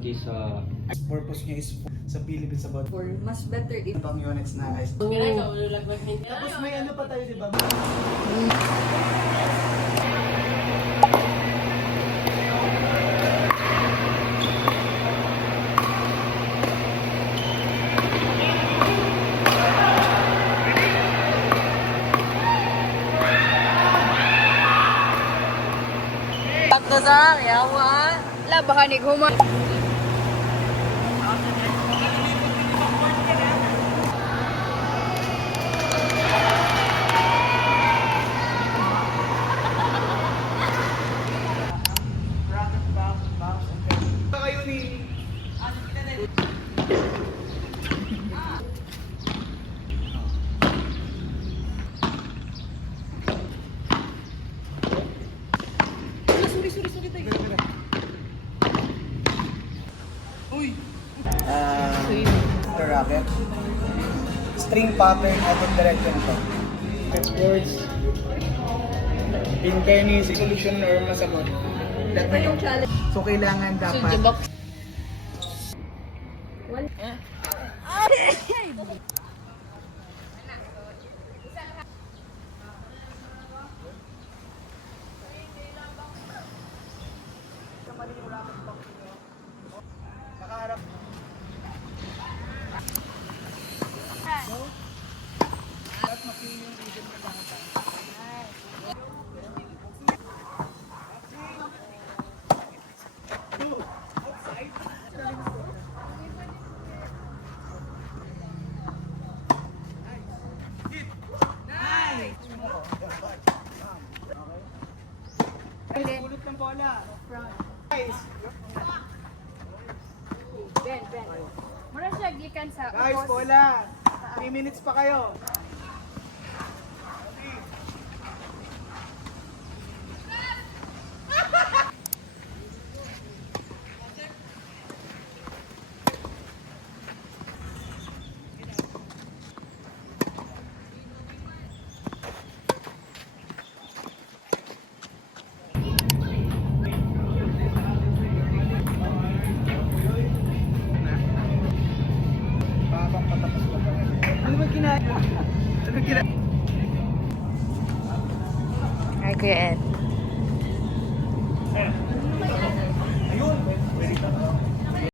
Sa purpose niya is sa Philippines about For mas better if ibang units na guys. Tapos may ano pa tayo, di ba? Bakto sa yawa. La baka ni Guma. Kayo ni Uy! The rocket. String pattern at direction to. Words. In any solution or masagot. Ito yung challenge. So kailangan dapat nakaharap. At makin yung rhythm na lahat. Pulot ng bola. Guys, Ben. Mura siya gikan sa guys, bola. 3 minutes pa kayo. Babang patapos ko pa. Ano ba ginagawa? Ano ginagawa? Ay, Kuya Ed. Ayun! Pwede ka.